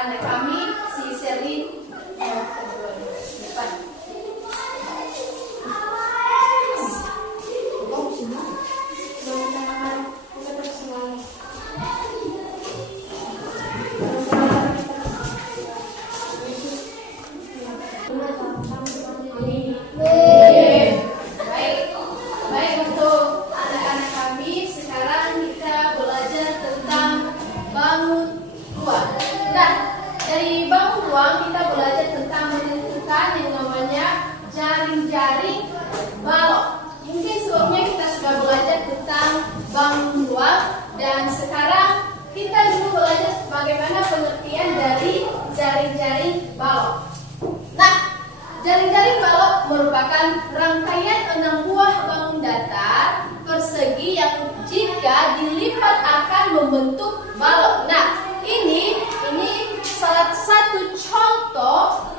anak kami, si Selin yang kedua depan. Baik untuk anak-anak kami, sekarang kita belajar tentang bangun ruang. Nah, dari bangun ruang kita belajar tentang menentukan yang namanya jaring-jaring balok. Mungkin sebelumnya kita sudah belajar tentang bangun ruang, dan sekarang kita dulu belajar bagaimana pengertian dari jaring-jaring balok. Nah, jaring-jaring balok merupakan rangkaian 6 buah bangun datar persegi yang jika dilipat akan membentuk balok. Nah, ini salah satu contoh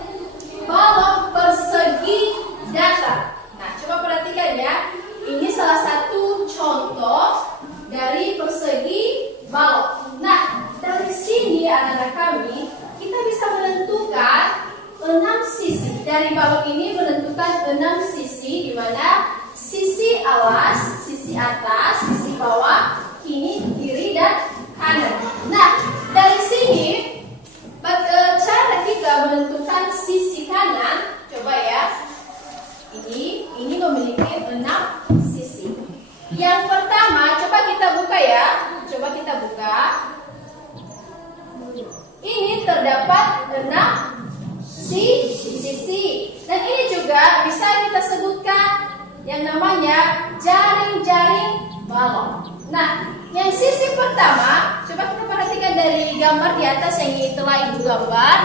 balok persegi datar. Nah, coba perhatikan ya. Ini salah satu contoh dari persegi balok. Nah, dari sini anak-anak kami, kita bisa menentukan 6 sisi. Dari balok ini menentukan 6 sisi, di mana sisi alas, sisi atas, sisi bawah, kiri dan kanan. Nah, dari sini cara kita menentukan sisi kanan, coba ya. Ini memiliki 6 sisi. Yang pertama, coba kita buka ya. Coba kita buka. Ini terdapat 6 sisi. Dan ini juga bisa kita sebutkan yang namanya jaring-jaring balok. Nah, yang sisi pertama, coba kita perhatikan dari gambar di atas yang telah Ibu gambar.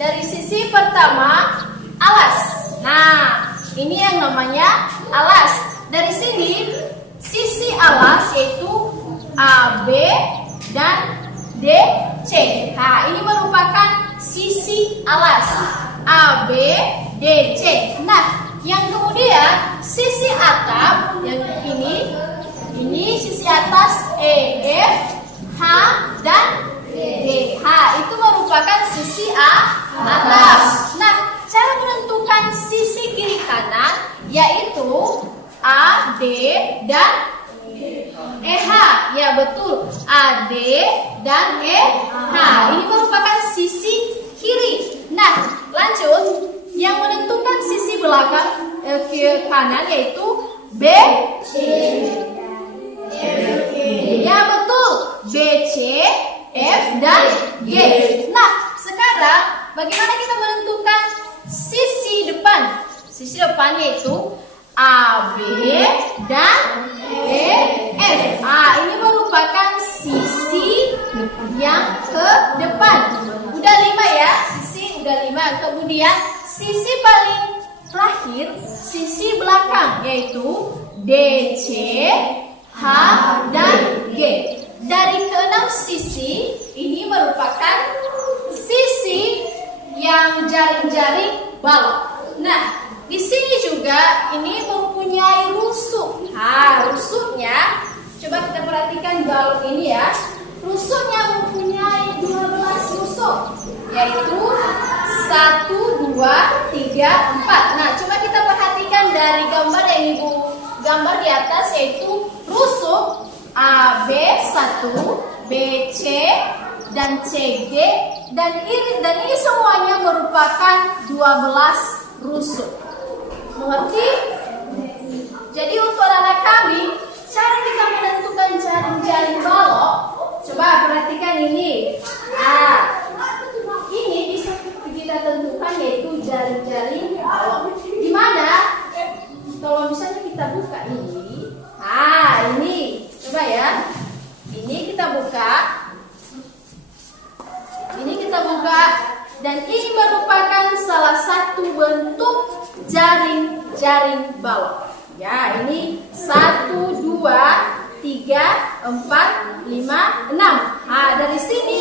Dari sisi pertama, alas. Nah, ini yang namanya alas. Dari sini, sisi alas yaitu A, B, dan D, C. Nah, ini merupakan sisi alas A, B, D, C. Nah, yang kemudian sisi atap yang ini sisi atas E, F, H, dan D. H itu merupakan sisi atas. Nah, cara menentukan sisi kiri kanan yaitu A, D, dan EH. Ya betul, AD dan EH. Ini merupakan sisi kiri. Nah, lanjut. Yang menentukan sisi belakang ke kanan yaitu B, C, F, ya betul, BC, F, dan G. Nah, sekarang bagaimana kita menentukan sisi depan? Sisi depan yaitu AB dan EF. Ini merupakan sisi yang ke depan. Udah 5 ya, sisi udah 5. Kemudian sisi paling terakhir, sisi belakang yaitu DC, H, dan G. Dari ke-6 sisi, ini merupakan sisi yang jaring-jaring balok. Nah, di sini juga ini mempunyai rusuk. Nah, rusuknya, coba kita perhatikan balok ini ya. Rusuknya mempunyai 12 rusuk, yaitu 1, 2, 3, 4. Nah, coba kita perhatikan dari gambar yang Ibu gambar di atas, yaitu rusuk AB 1, BC, dan CG, dan ini semuanya merupakan 12 rusuk. Mengerti? Jadi untuk anak kami, cara kita menentukan jaring-jaring balok, coba perhatikan ini. Nah, ini bisa kita tentukan yaitu jaring-jaring balok. Di mana? Kalau misalnya kita buka ini, ini coba ya. Ini kita buka. Dan ini merupakan salah satu bentuk jaring-jaring balok. Ya, ini 1, 2, 3, 4, 5, 6. Nah, dari sini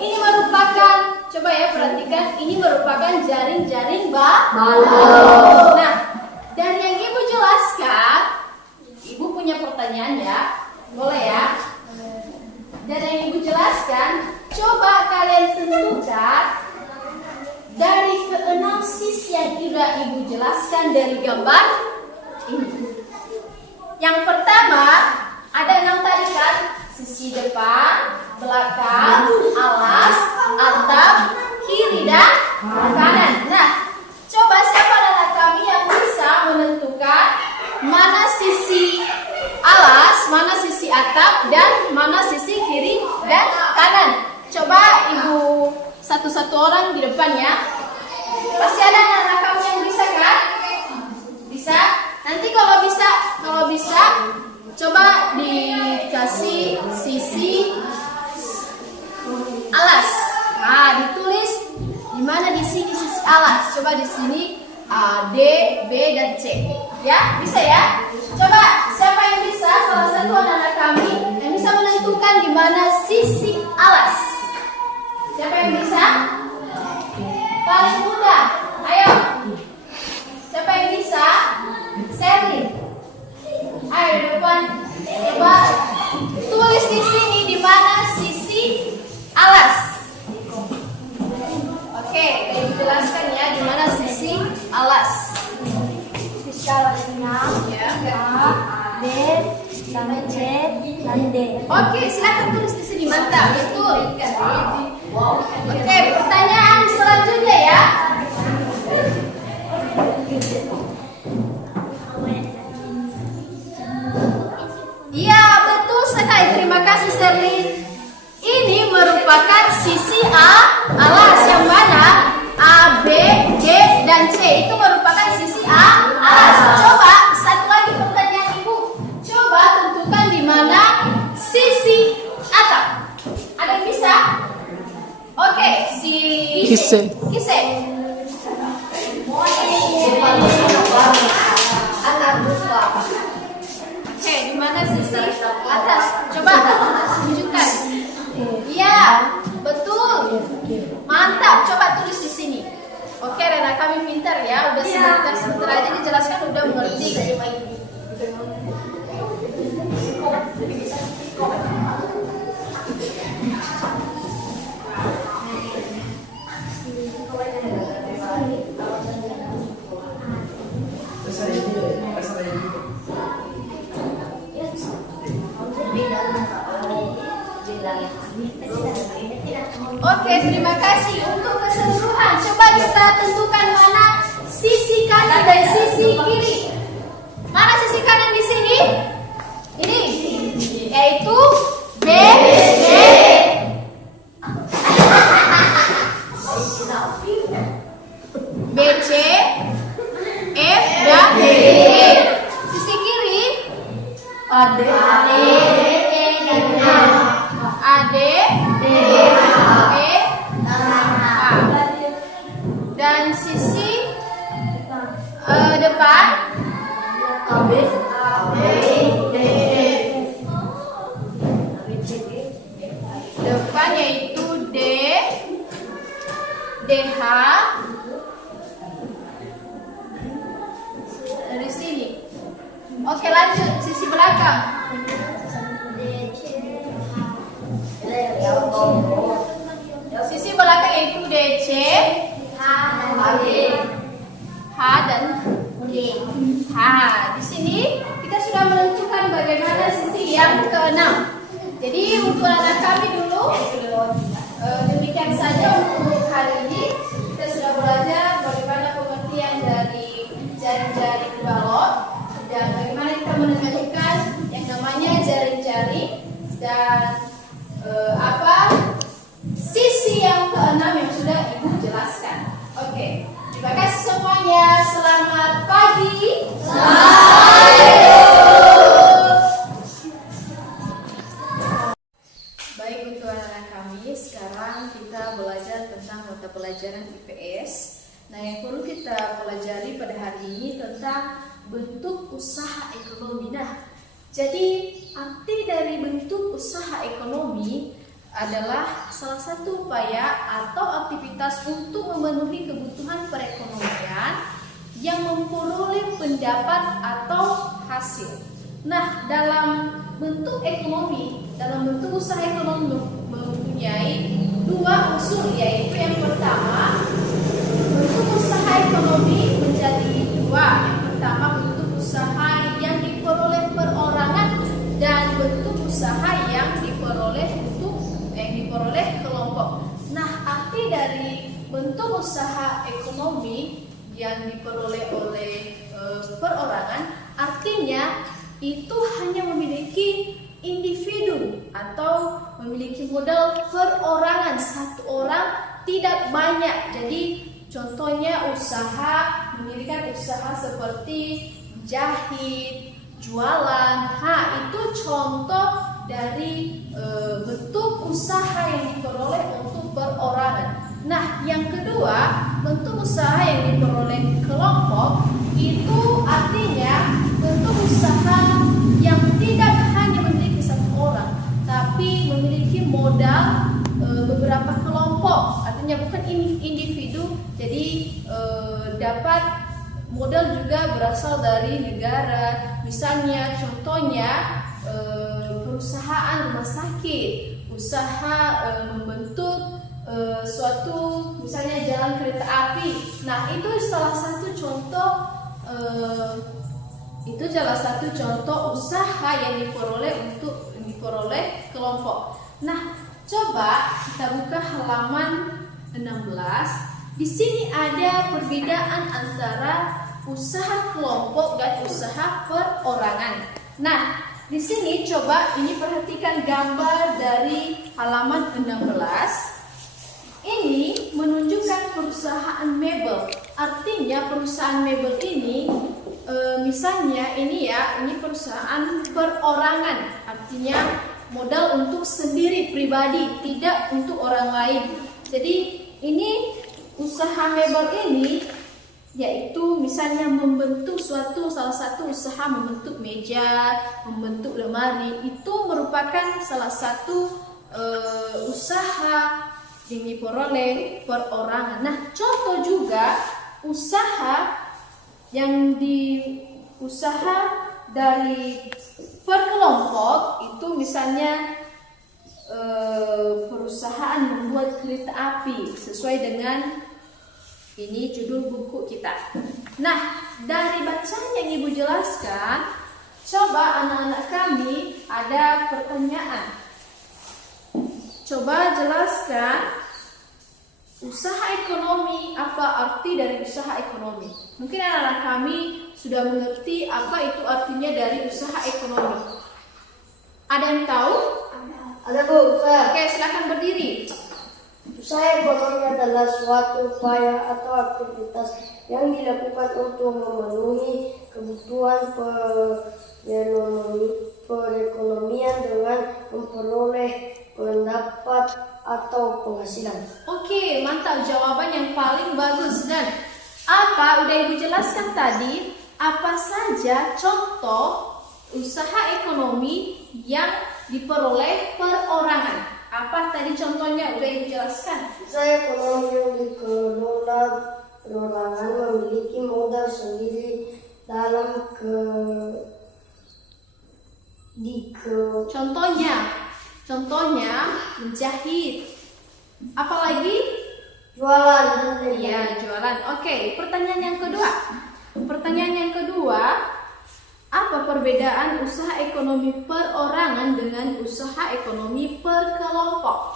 ini merupakan, coba ya perhatikan, ini merupakan jaring-jaring balok. Nah, dari yang Ibu jelaskan, Ibu punya pertanyaan ya, boleh ya? Dan yang Ibu jelaskan, coba kalian menentukan dari keenam sisi yang sudah Ibu jelaskan dari gambar ini. Yang pertama, ada 6 tadi kan? Sisi depan, belakang, alas, atap, kiri, dan kanan. Nah, coba siapa anak kami yang bisa menentukan mana sisi alas, mana sisi atap, dan mana sisi kiri dan kanan? Coba Ibu satu-satu orang di depan ya. Pasti ada anak kami yang bisa kan? Bisa? Nanti kalau bisa coba dikasih sisi alas. Nah, ditulis di mana di sini sisi alas. Coba di sini A, D, B, dan C. Ya, bisa ya? Coba siapa yang bisa? Salah satu anak kami yang bisa menentukan di mana sisi alas. Siapa yang bisa? Paling mudah. Ayo. Siapa yang bisa? Sherlyn. Ayo di depan. Coba tulis di sini di mana sisi alas. Oke, saya jelaskan ya di mana sisi alas. Sisi alasnya Ya. A, B, sama C, dan D. Oke, silakan tulis di sini. Mantap, betul. Oke, pertanyaan selanjutnya ya. Iya, betul sekali. Terima kasih, Sherlyn. Ini merupakan sisi alas yang mana A, B, D, dan C itu merupakan sisi alas. Coba satu lagi pertanyaan Ibu. Coba tentukan di mana sisi atap. Ada yang bisa? Oke, Kise. Oke, di mana sisi atas? Coba tunjukkan. Iya, betul. Mantap. Coba tulis di sini. Oke, Rena kami pintar ya. Udah sebentar aja dijelaskan udah mengerti. Oke, terima kasih untuk keseluruhan. Coba kita tentukan mana sisi kanan dan sisi kiri. Mana sisi kanan di sini? Ini, yaitu B, C, B, C, F, dan D. Sisi kiri A, D, A, D, D, B, A. Dan sisi depan A, B, D, depan yaitu D, DH. Dari sini. Oke, lanjut sisi belakang. Sisi belakang yaitu DC, H dan D. Di sini kita sudah menentukan bagaimana sisi yang keenam. Jadi untuk anak kami dulu demikian saja untuk hari ini. Kita sudah belajar bagaimana pengertian dari jaring-jaring balon dan bagaimana kita menentukan yang namanya jaring-jaring dan sisi yang keenam yang sudah Ibu jelaskan. Oke, terima kasih semuanya. Selamat pagi. Baik, untuk anak-anak kami, sekarang kita belajar tentang mata pelajaran IPS. Nah, yang perlu kita pelajari pada hari ini tentang bentuk usaha ekonomi. Nah, jadi arti dari bentuk usaha ekonomi adalah salah satu upaya atau aktivitas untuk memenuhi kebutuhan perekonomian yang memperoleh pendapat atau hasil. Nah, dalam bentuk ekonomi, dalam bentuk usaha ekonomi mempunyai dua dua unsur, yaitu yang pertama bentuk usaha ekonomi menjadi dua. Yang pertama bentuk usaha yang diperoleh perorangan dan bentuk usaha yang diperoleh kelompok. Nah, arti dari bentuk usaha ekonomi yang diperoleh oleh perorangan artinya itu hanya memiliki individu atau memiliki modal perorangan, satu orang, tidak banyak. Jadi contohnya mendirikan usaha seperti jahit, jualan. Itu contoh dari bentuk usaha yang diperoleh untuk perorangan. Nah, yang kedua, bentuk usaha yang diperoleh kelompok itu artinya bentuk usaha yang tidak hanya memiliki satu orang, tapi memiliki modal beberapa kelompok. Artinya bukan individu, jadi dapat modal juga berasal dari negara. Misalnya, contohnya perusahaan rumah sakit, usaha membentuk suatu misalnya jalan kereta api. Nah, itu salah satu contoh usaha yang diperoleh kelompok. Nah, coba kita buka halaman 16. Di sini ada perbedaan antara usaha kelompok dan usaha perorangan. Nah, di sini coba ini perhatikan gambar dari halaman 16. Ini menunjukkan perusahaan mebel. Artinya perusahaan mebel ini misalnya ini perusahaan perorangan. Artinya modal untuk sendiri pribadi, tidak untuk orang lain. Jadi ini usaha mebel ini yaitu misalnya membentuk salah satu usaha membentuk meja, membentuk lemari, itu merupakan salah satu usaha yang diperoleh perorangan. Nah, contoh juga usaha dari perkelompok itu misalnya perusahaan membuat kereta api sesuai dengan ini judul buku kita. Nah, dari bacaan yang Ibu jelaskan, coba anak-anak kami ada pertanyaan. Coba jelaskan usaha ekonomi, apa arti dari usaha ekonomi? Mungkin anak-anak kami sudah mengerti apa itu artinya dari usaha ekonomi. Ada yang tahu? Ada Bu. Oke, silakan berdiri. Usaha ekonomi adalah suatu upaya atau aktivitas yang dilakukan untuk memenuhi kebutuhan perekonomian dengan memperoleh pendapat atau penghasilan. Oke, mantap, jawaban yang paling bagus. Dan apa udah Ibu jelaskan tadi, apa saja contoh usaha ekonomi yang diperoleh perorangan? Apa tadi contohnya udah Ibu jelaskan? Usaha ekonomi yang dikelola perorangan memiliki modal sendiri dalam Contohnya menjahit. Apalagi? Jualan. Iya, jualan. Oke, pertanyaan yang kedua, apa perbedaan usaha ekonomi perorangan dengan usaha ekonomi perkelompok?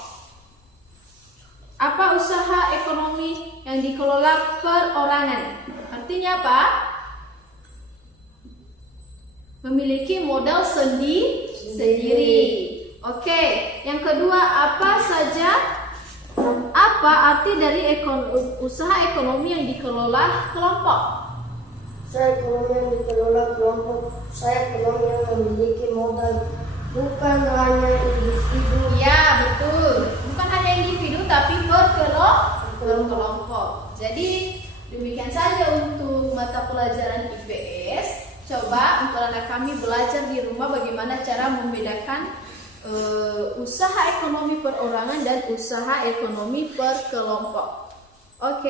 Apa usaha ekonomi yang dikelola perorangan? Artinya apa? Memiliki modal sendiri. Oke, yang kedua, apa arti dari usaha ekonomi yang dikelola kelompok? Usaha ekonomi yang dikelola kelompok, usaha ekonomi yang memiliki modal bukan hanya individu. Ya, betul. Bukan hanya individu tapi berkelompok. Jadi demikian saja untuk mata pelajaran IPS. Coba untuk anak kami belajar di rumah bagaimana cara membedakan usaha ekonomi perorangan dan usaha ekonomi perkelompok. Oke.